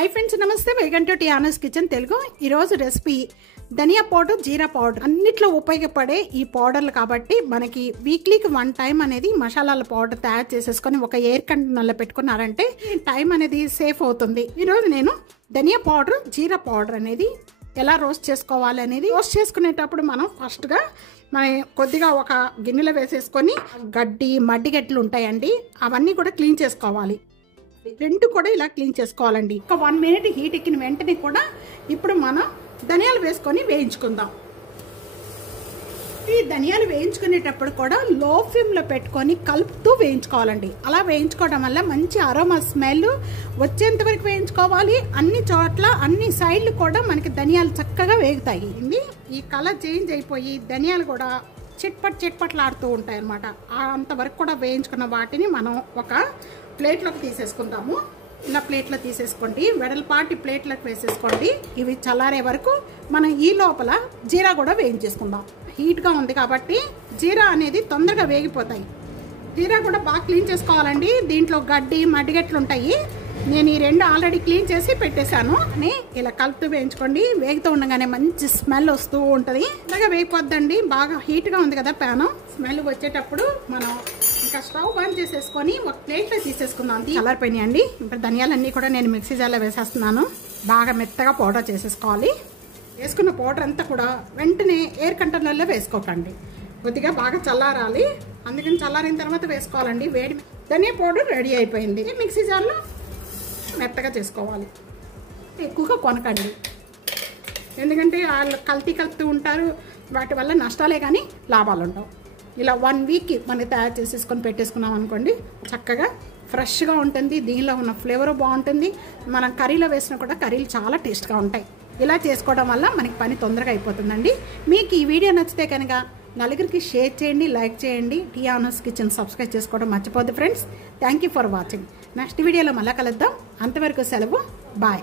High friends नमस्ते welcome to Tiana's kitchen Telugu recipe धनिया powder जीरा पौडर अन्निట్లో ఉపయోగపడే ఈ పౌడర్లు కాబట్టి మనకి వీక్లీకి వన్ టైం అనేది మసాలాల పౌడర్ తయారు చేసేసుకొని ఒక ఎయిర్ కంటైనర్లో పెట్టుకున్నారంటే టైం అనేది సేఫ్ అవుతుంది। ఈ రోజు నేను ధనియా పౌడర్ జీరా పౌడర్ అనేది ఎలా రోస్ట్ చేసుకోవాలి అనేది రోస్ట్ చేసుకునేటప్పుడు మనం ఫస్ట్ గా కొద్దిగా ఒక గిన్నెలో వేసేసుకొని గడ్డి మడ్డి గడ్డలు ఉంటాయండి అవన్నీ కూడా క్లీన్ చేసుకోవాలి। రెండు కూడా ఇలా క్లీన్ చేసుకోవాలండి। ఒక 1 మినిట్ హీట్ ఎక్కిన వెంటనే కూడా ఇప్పుడు మనం ధనియాలు వేసుకొని వేయించుకుందాం। ఈ ధనియాలు వేయించుకునేటప్పుడు కూడా లో ఫ్లేమ్ లో పెట్టుకొని కలుపుతూ వేయించుకోవాలండి। అలా వేయించుకోవడం వల్ల మంచి అరోమా స్మెల్ వచ్చేంత వరకు వేయించుకోవాలి। అన్ని చోట్ల అన్ని సైడ్లు కూడా మనకి ధనియాలు చక్కగా వేగుతాయి। ఈ కలర్ చేంజ్ అయిపోయి ధనియాలు కూడా చిట్పట్లాడుతూ ఉంటాయి అన్నమాట। అంతవరకు కూడా వేయించుకున్న వాటిని మనం ఒక ప్లేట్లోకి తీసేసుకుందాము। ఇలా ప్లేట్లో తీసేసుకోండి, వెడల్పాటి ప్లేట్లోకి వేసేసుకోండి। ఇవి చల్లారే వరకు మనం ఈ లోపల జీరా కూడా వేయించేసుకుందాం। హీట్గా ఉంది కాబట్టి జీరా అనేది తొందరగా వేగిపోతాయి। జీరా కూడా బాగా క్లీన్ చేసుకోవాలండి। దీంట్లో గడ్డి మడ్డిగట్లు ఉంటాయి। నేను ఈ రెండు ఆల్రెడీ క్లీన్ చేసి పెట్టేశాను అని ఇలా కలుపుతూ వేయించుకోండి। వేగుతూ ఉండగానే మంచి స్మెల్ వస్తూ ఉంటుంది। ఇలాగా వేగిపోద్దండి, బాగా హీట్గా ఉంది కదా ప్యాను। స్మెల్ వచ్చేటప్పుడు మనం ఇంకా స్టవ్ బంద్ చేసేసుకొని ఒక ప్లేట్లో తీసేసుకుందాం। కలర్ పోయినాయండి। ఇప్పుడు ధనియాలన్నీ కూడా నేను మిక్సీ జార్లో వేసేస్తున్నాను। బాగా మెత్తగా పౌడర్ చేసేసుకోవాలి। వేసుకున్న పౌడర్ అంతా కూడా వెంటనే ఎయిర్ కంటైనర్లో వేసుకోకండి, కొద్దిగా బాగా చల్లారాలి। అందుకని చల్లారిన తర్వాత వేసుకోవాలండి। వేడి ధనియా పౌడర్ రెడీ అయిపోయింది। మిక్సీ జార్లో మెత్తగా చేసుకోవాలి। ఎక్కువగా కొనకండి, ఎందుకంటే వాళ్ళు కలుపుతూ ఉంటారు, వాటి వల్ల నష్టాలే కానీ లాభాలు ఉండవు। ఇలా 1 వీక్కి మనం తయారు చేసేసుకొని పెట్టేసుకున్నాం అనుకోండి, చక్కగా ఫ్రెష్గా ఉంటుంది। దీనిలో ఉన్న ఫ్లేవర్ బాగుంటుంది। మనం కర్రీలో వేసినా కూడా కర్రీలు చాలా టేస్ట్గా ఉంటాయి। ఇలా చేసుకోవడం వల్ల మనకి పని తొందరగా అయిపోతుందండి। మీకు ఈ వీడియో నచ్చితే కనుక నలుగురికి షేర్ చేయండి, లైక్ చేయండి। టియానస్ కిచెన్ సబ్స్క్రైబ్ చేసుకోవడం మర్చిపోద్దు friends. Thank you for watching. Next వీడియోలో మళ్ళీ కలుద్దాం, అంతవరకు సెలవు, బాయ్।